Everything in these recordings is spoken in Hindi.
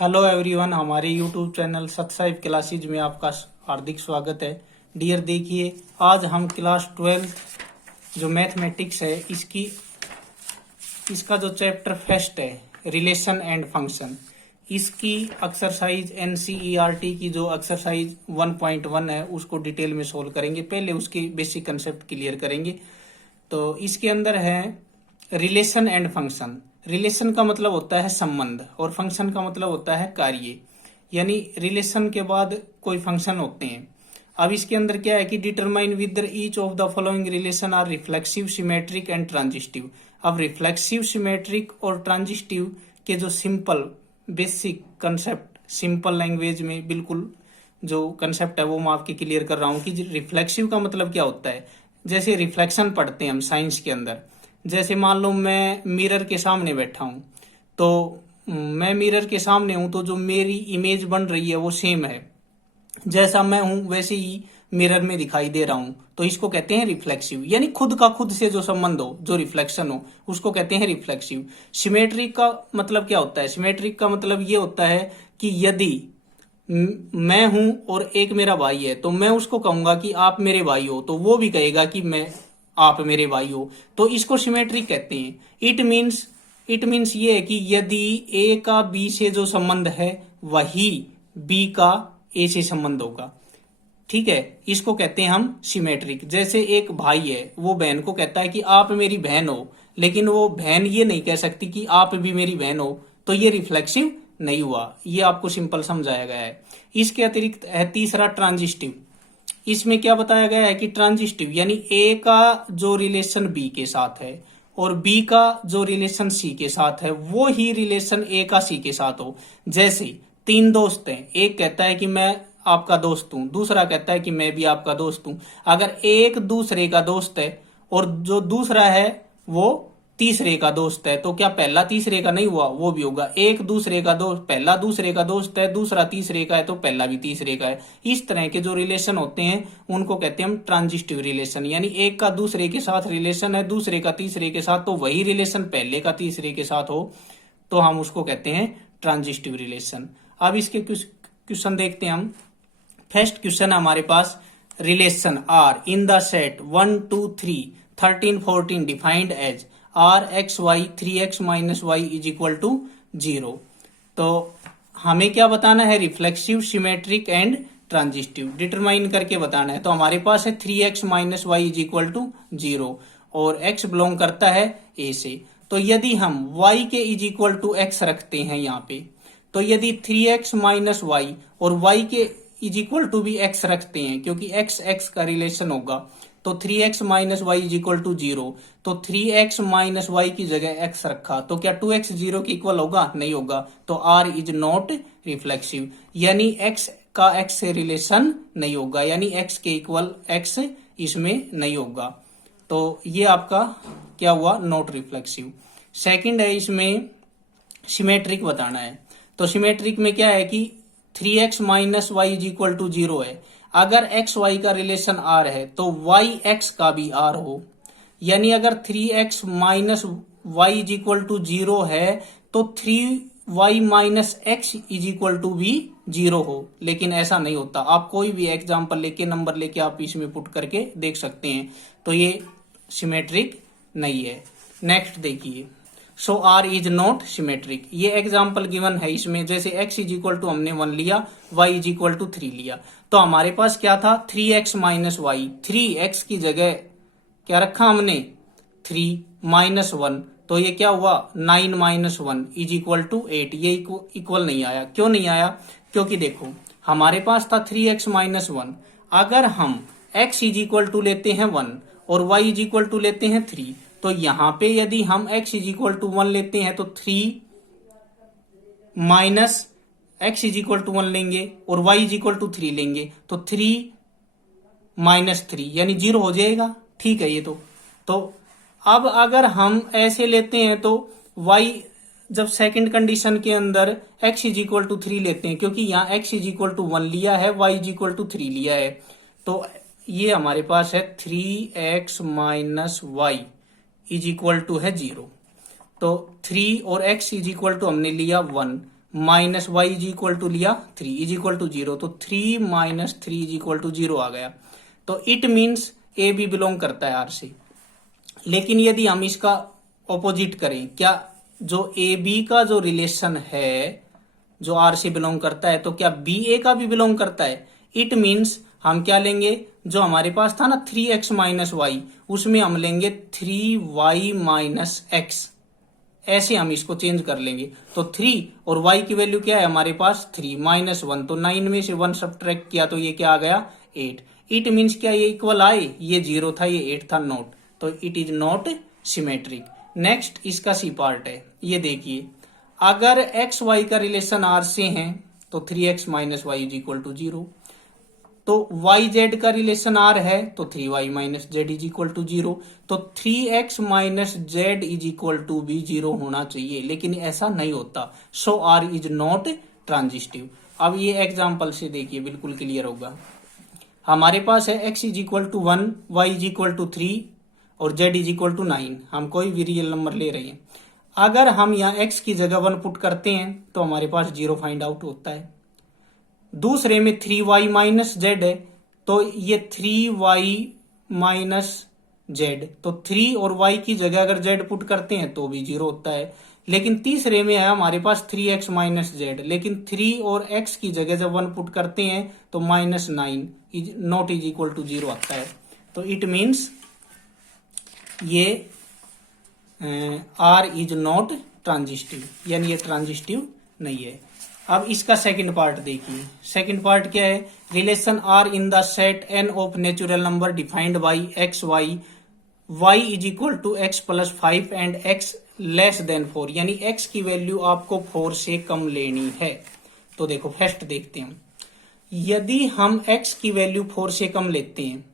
हेलो एवरीवन, हमारे यूट्यूब चैनल सत्साइव क्लासेज में आपका हार्दिक स्वागत है। डियर, देखिए आज हम क्लास 12 जो मैथमेटिक्स है इसका जो चैप्टर फर्स्ट है रिलेशन एंड फंक्शन, इसकी एक्सरसाइज एनसीईआरटी की जो एक्सरसाइज 1.1 है उसको डिटेल में सोल्व करेंगे। पहले उसकी बेसिक कंसेप्ट क्लियर करेंगे। तो इसके अंदर है रिलेशन एंड फंक्शन। रिलेशन का मतलब होता है संबंध और फंक्शन का मतलब होता है कार्य, यानी रिलेशन के बाद कोई फंक्शन होते हैं। अब इसके अंदर क्या है कि determine with each of the following relation are reflexive, symmetric and transitive. अब रिफ्लेक्सिव, सिमेट्रिक और ट्रांजिस्टिव के जो simple basic concept simple language में बिल्कुल जो कंसेप्ट है वो मैं आपके क्लियर कर रहा हूँ कि रिफ्लेक्सिव का मतलब क्या होता है। जैसे रिफ्लेक्शन पढ़ते हैं हम साइंस के अंदर। जैसे मान लो मैं मिरर के सामने बैठा हूं, तो मैं मिरर के सामने हूं तो जो मेरी इमेज बन रही है वो सेम है, जैसा मैं हूं वैसे ही मिरर में दिखाई दे रहा हूं। तो इसको कहते हैं रिफ्लेक्सिव, यानी खुद का खुद से जो संबंध हो, जो रिफ्लेक्शन हो, उसको कहते हैं रिफ्लेक्सिव। सिमेट्रिक का मतलब क्या होता है? सिमेट्रिक का मतलब ये होता है कि यदि मैं हूं और एक मेरा भाई है तो मैं उसको कहूंगा कि आप मेरे भाई हो, तो वो भी कहेगा कि मैं आप मेरे भाई हो, तो इसको सिमेट्रिक कहते हैं। इट मीन्स ये है कि यदि ए का बी से जो संबंध है वही बी का ए से संबंध होगा। ठीक है, इसको कहते हैं हम सिमेट्रिक। जैसे एक भाई है, वो बहन को कहता है कि आप मेरी बहन हो, लेकिन वो बहन ये नहीं कह सकती कि आप भी मेरी बहन हो, तो ये रिफ्लेक्सिव नहीं हुआ। ये आपको सिंपल समझाया गया है। इसके अतिरिक्त है तीसरा ट्रांजिस्टिव। इसमें क्या बताया गया है कि ट्रांजिस्टिव यानी ए का जो रिलेशन बी के साथ है और बी का जो रिलेशन सी के साथ है वो ही रिलेशन ए का सी के साथ हो। जैसे तीन दोस्त हैं, एक कहता है कि मैं आपका दोस्त हूं, दूसरा कहता है कि मैं भी आपका दोस्त हूं। अगर एक दूसरे का दोस्त है और जो दूसरा है वो तीसरे का दोस्त है, तो क्या पहला तीसरे का नहीं हुआ? वो भी होगा। एक दूसरे का दोस्त, पहला दूसरे का दोस्त है, दूसरा तीसरे का है, तो पहला भी तीसरे का है। इस तरह के जो रिलेशन होते हैं उनको कहते हैं हम ट्रांजिस्टिव रिलेशन, यानी एक का दूसरे के साथ रिलेशन है, दूसरे का तीसरे के साथ, तो वही रिलेशन पहले का तीसरे के साथ हो तो हम उसको कहते हैं ट्रांजिस्टिव रिलेशन। अब इसके क्वेश्चन देखते हैं हम। फर्स्ट क्वेश्चन हमारे पास, relation R in the set 1 2 3 13 14 defined as R x y 3x minus y is equal to 0। तो हमें क्या बताना है? Reflexive, symmetric and transitive determine करके बताना है। तो हमारे पास है 3x minus y is equal to 0 और x बिलोंग करता है a से। तो यदि हम y के इज इक्वल टू x रखते हैं यहाँ पे, तो यदि 3x माइनस वाई और y के इज इक्वल टू भी x रखते हैं, क्योंकि x x का रिलेशन होगा, तो 3x minus y is equal to 0। तो 3x माइनस वाई की जगह x रखा, तो क्या 2x 0 के इक्वल होगा? नहीं होगा। तो r इज नॉट रिफ्लेक्सिव, यानी x का x से रिलेशन नहीं होगा, यानी x के इक्वल x इसमें नहीं होगा। तो ये आपका क्या हुआ? Not reflexive. सेकंड है, इसमें सिमेट्रिक बताना है। तो सिमेट्रिक में क्या है कि 3x minus y is equal to 0 है। अगर एक्स वाई का रिलेशन आर है तो वाई एक्स का भी आर हो, यानी अगर 3x minus y is equal to 0 है तो 3y minus x is equal to भी 0 हो। लेकिन ऐसा नहीं होता। आप कोई भी एग्जाम्पल लेके, नंबर लेके आप इसमें पुट करके देख सकते हैं। तो ये सिमेट्रिक नहीं है। नेक्स्ट देखिए, सो आर इज नॉट सिमेट्रिक। ये एग्जाम्पल गिवन है इसमें। जैसे x इज इक्वल टू हमने 1 लिया, y इज इक्वल टू 3 लिया, तो हमारे पास क्या था? 3x माइनस वाई, 3x की जगह क्या रखा हमने? 3 माइनस 1, तो ये क्या हुआ? 9 माइनस 1 इज इक्वल टू 8। ये इक्वल नहीं आया। क्यों नहीं आया? क्योंकि देखो हमारे पास था 3x माइनस 1। अगर हम x इज इक्वल टू लेते हैं 1 और y इज इक्वल टू लेते हैं 3, तो यहां पे यदि हम x इज इक्वल टू 1 लेते हैं तो 3 minus x is equal to 1 लेंगे और y इज इक्वल टू 3 लेंगे, तो 3 माइनस 3 यानी 0 हो जाएगा। ठीक है, ये तो अब अगर हम ऐसे लेते हैं तो y जब सेकंड कंडीशन के अंदर x इज इक्वल टू 3 लेते हैं, क्योंकि यहाँ x इज इक्वल टू 1 लिया है, y इज इक्वल टू 3 लिया है, तो ये हमारे पास है 3x minus y is equal to है 0। तो 3 और x इज इक्वल टू हमने लिया 1, minus y is equal to लिया 3 इज इक्वल टू 0, तो 3 माइनस 3 इज इक्वल टू 0 आ गया। तो it means a b belong करता है आर से। लेकिन यदि हम इसका ऑपोजिट करें, क्या जो ए बी का जो रिलेशन है जो आर से बिलोंग करता है, तो क्या बी ए का भी बिलोंग करता है? इट मीन्स हम क्या लेंगे, जो हमारे पास था ना 3x माइनस वाई, उसमें हम लेंगे 3y माइनस एक्स, ऐसे हम इसको चेंज कर लेंगे। तो 3 और y की वैल्यू क्या है हमारे पास 3 माइनस 1, तो 9 में से 1 सब्ट्रैक्ट किया तो ये क्या आ गया 8। इट मीन्स क्या ये इक्वल आए, ये 0 था ये 8 था, नोट, तो it is not symmetric. Next इसका सी पार्ट है, ये देखिए, अगर एक्स वाई का रिलेशन आर से है तो 3x minus y is equal to 0, तो वाई जेड का रिलेशन आर है तो 3y minus z is equal to 0, तो 3x minus z is equal to भी 0 होना चाहिए, लेकिन ऐसा नहीं होता। So R is not transitive. अब ये एग्जाम्पल से देखिए बिल्कुल क्लियर होगा। हमारे पास है x is equal to 1, y is equal to 3 और z इज इक्वल टू 9। हम कोई भी रियल नंबर ले रहे हैं, अगर हम यहाँ x की जगह 1 पुट करते हैं तो हमारे पास 0 फाइंड आउट होता है। दूसरे में 3y माइनस जेड है, तो ये 3y माइनस जेड, तो 3 और y की जगह अगर z पुट करते हैं तो भी 0 होता है। लेकिन तीसरे में है हमारे पास 3x माइनस जेड, लेकिन 3 और x की जगह जब 1 पुट करते हैं तो minus 9 is not is equal to 0 आता है। तो इट मीन्स ये आर इज नॉट ट्रांजिस्टिव, यानी ये ट्रांजिस्टिव नहीं है। अब इसका सेकंड पार्ट देखिए। सेकंड पार्ट क्या है, relation R in the set N of natural number defined by x y, y is equal to x plus 5 and x less than 4, यानी एक्स की वैल्यू आपको 4 से कम लेनी है। तो देखो फर्स्ट देखते हैं, यदि हम एक्स की वैल्यू 4 से कम लेते हैं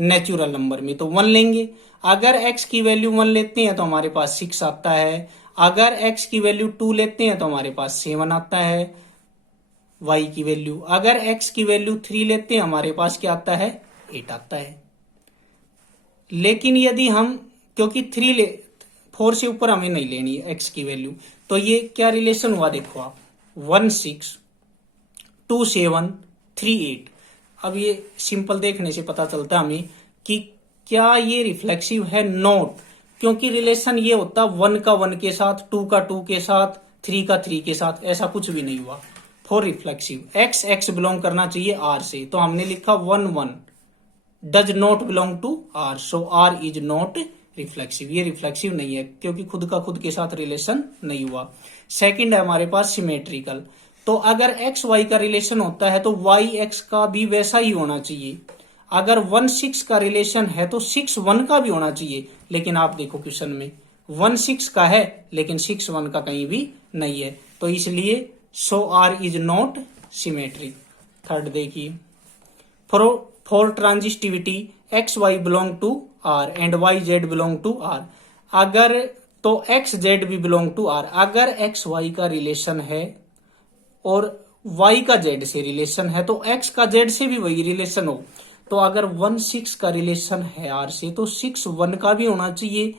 नेचुरल नंबर में तो 1 लेंगे। अगर x की वैल्यू 1 लेते हैं तो हमारे पास 6 आता है। अगर x की वैल्यू 2 लेते हैं तो हमारे पास 7 आता है y की वैल्यू। अगर x की वैल्यू 3 लेते हैं हमारे पास क्या आता है 8 आता है। लेकिन यदि हम, क्योंकि 4 से ऊपर हमें नहीं लेनी है x की वैल्यू, तो ये क्या रिलेशन हुआ देखो आप, 1 6 2 7 3 8। अब ये सिंपल देखने से पता चलता है हमें कि क्या ये रिफ्लेक्सिव है, नोट, क्योंकि रिलेशन ये होता 1 का 1 के साथ, 2 का 2 के साथ, 3 का 3 के साथ, ऐसा कुछ भी नहीं हुआ। For reflexive x x belong करना चाहिए आर से, तो हमने लिखा 1 1 does not belong to R, so R is not reflexive, ये रिफ्लेक्सिव नहीं है क्योंकि खुद का खुद के साथ रिलेशन नहीं हुआ। सेकंड है हमारे पास सिमेट्रिकल, तो अगर एक्स वाई का रिलेशन होता है तो वाई एक्स का भी वैसा ही होना चाहिए। अगर 1 6 का रिलेशन है तो 6 1 का भी होना चाहिए, लेकिन आप देखो क्वेश्चन में 1 6 का है लेकिन 6 1 का कहीं भी नहीं है, तो इसलिए so R is not symmetric. Third देखिए, for transitivity x y belong to R and y z belong to R, अगर तो एक्स जेड भी बिलोंग टू आर। अगर एक्स वाई का रिलेशन है और y का z से रिलेशन है तो x का z से भी वही रिलेशन हो। तो अगर 1 6 का रिलेशन है r से तो 6 1 का भी होना चाहिए।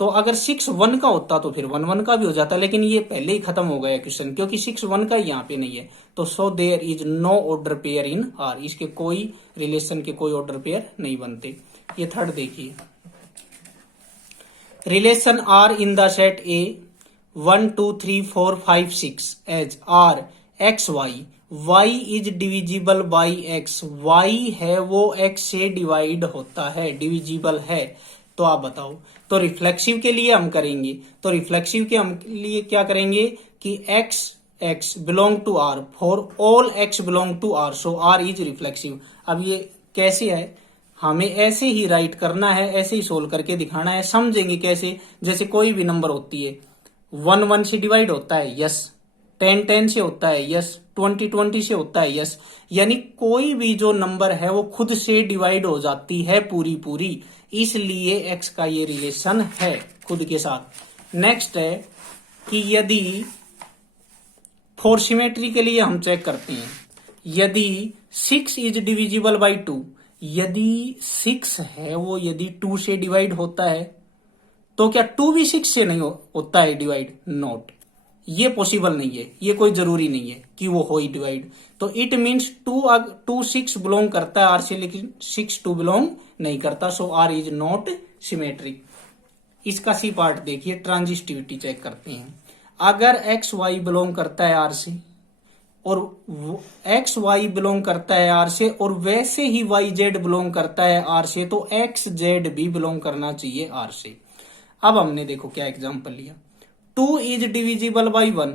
तो अगर 6 1 का होता तो फिर 1 1 का भी हो जाता, लेकिन ये पहले ही खत्म हो गया क्वेश्चन क्योंकि 6 1 का यहाँ पे नहीं है। तो so there is no order pair in r, इसके कोई रिलेशन के कोई ऑर्डर पेयर नहीं बनते। ये थर्ड देखिए, relation r in the set A 1 2 3 4 5 6 as R x y, y is divisible by x, y है वो एक्स से डिवाइड होता है, डिविजिबल है। तो आप बताओ, तो रिफ्लेक्सिव के लिए हम करेंगे, तो रिफ्लेक्सिव के हम लिए क्या करेंगे कि x x belong to R, for all x belong to R, so R is reflexive. अब ये कैसे है, हमें ऐसे ही राइट करना है, ऐसे ही सोल्व करके दिखाना है। समझेंगे कैसे, जैसे कोई भी नंबर होती है 1 1 से डिवाइड होता है, यस, 10 10 से होता है, यस, 20 20 से होता है, यस, यानी कोई भी जो नंबर है वो खुद से डिवाइड हो जाती है पूरी पूरी, इसलिए एक्स का ये रिलेशन है खुद के साथ। नेक्स्ट है कि यदि फॉर सिमेट्री के लिए हम चेक करते हैं, यदि 6 इज डिविजिबल बाई 2, यदि 6 है वो यदि 2 से डिवाइड होता है तो क्या 2 भी 6 से नहीं होता है डिवाइड, नोट, ये पॉसिबल नहीं है, ये कोई जरूरी नहीं है कि वो हो ही डिवाइड। तो इट मीन्स 2 6 बिलोंग करता है आर से, लेकिन 6 2 बिलोंग नहीं करता। सो आर इज नॉट सिमेट्रिक। इसका सी पार्ट देखिए, ट्रांजिस्टिविटी चेक करते हैं। अगर एक्स वाई बिलोंग करता है आर से और एक्स वाई बिलोंग करता है आर से और वैसे ही वाई जेड बिलोंग करता है आर से, तो एक्स जेड भी बिलोंग करना चाहिए आर से। अब हमने देखो क्या एग्जांपल लिया, 2 इज डिविजिबल बाई 1।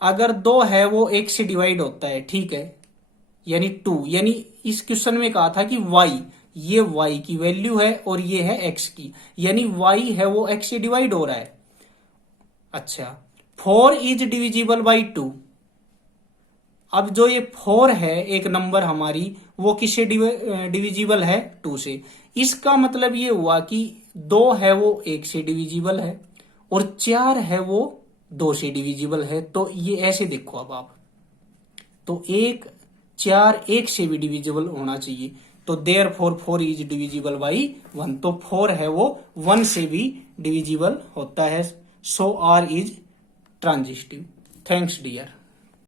अगर 2 है वो 1 से डिवाइड होता है, ठीक है, यानी 2, यानी इस क्वेश्चन में कहा था कि y, ये y की वैल्यू है और ये है x की, यानी y है वो x से डिवाइड हो रहा है। अच्छा, 4 इज डिविजिबल बाई 2। अब जो ये 4 है एक नंबर हमारी, वो किससे डिविजिबल है? 2 से। इसका मतलब ये हुआ कि 2 है वो 1 से डिविजिबल है और 4 है वो 2 से डिविजिबल है। तो ये ऐसे देखो अब आप, तो 4 1 से भी डिविजिबल होना चाहिए। तो देयरफॉर 4 इज डिविजिबल बाई 1। तो 4 है वो 1 से भी डिविजिबल होता है। So R is transitive. Thanks dear.